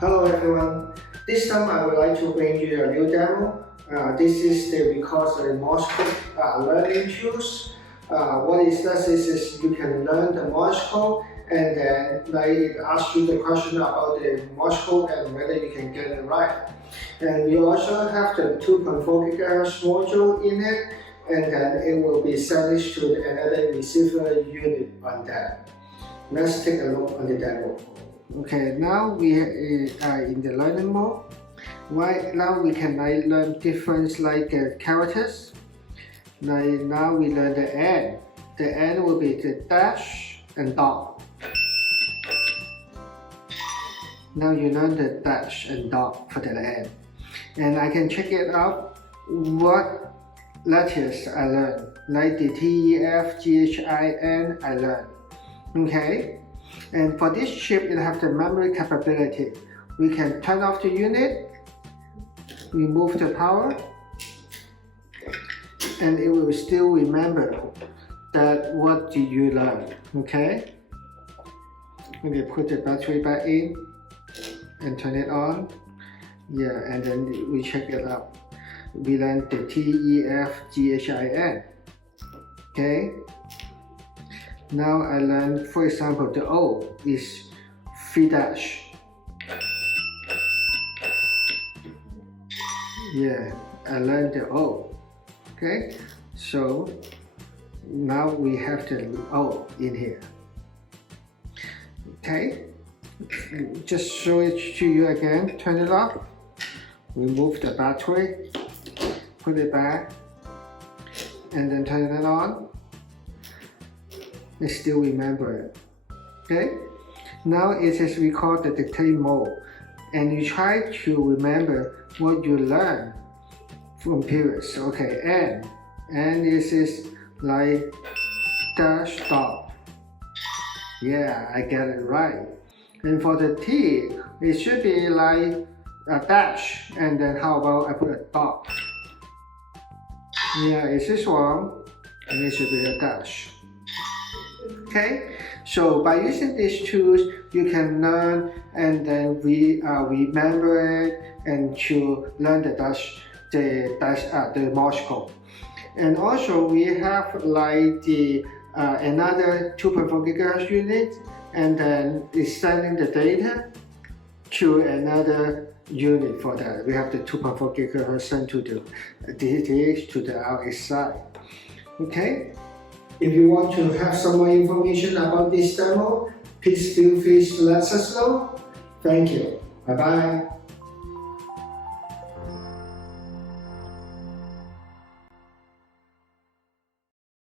Hello everyone. This time I would like to bring you a new demo. This is the we call the Morse code learning tools. What it does is you can learn the Morse code and then it asks you the question about the Morse code and whether you can get it right. And we also have the 2.4 GHz module in it, and then it will be sent to another receiver unit on that. Let's take a look on the demo. Okay, now we are in the learning mode. Right now we can learn different characters. Now we learn the N. The N will be the dash and dot. Now you learn the dash and dot for the N. And I can check it out what letters I learned, like the T, E, F, G, H, I, N I learned. Okay? And for this chip, it has the memory capability. We can turn off the unit, remove the power, and it will still remember that what did you learn. Okay? We put the battery back in and turn it on. Yeah, and then we check it out. We learned the T, E, F, G, H, I, N. Okay? Now I learned, for example, the O is 3 dash. Yeah, I learned the O. Okay, so now we have the O in here. Okay, just show it to you again. Turn it off. Remove the battery. Put it back, and then turn it on. I still remember it. Okay? Now it is we call the dictate mode, and you try to remember what you learned from previous. Okay, and this is like dash dot. Yeah, I get it right. And for the T, it should be like a dash, and then how about I put a dot? Yeah, it's this one, and it should be a dash. Okay, so by using these tools, you can learn and then remember it and to learn the Morse code. And also we have like the another 2.4 GHz unit, and then it's sending the data to another unit for that. We have the 2.4 GHz sent to the DTH to the outside. Okay. If you want to have some more information about this demo, please feel free to let us know. Thank you. Bye-bye.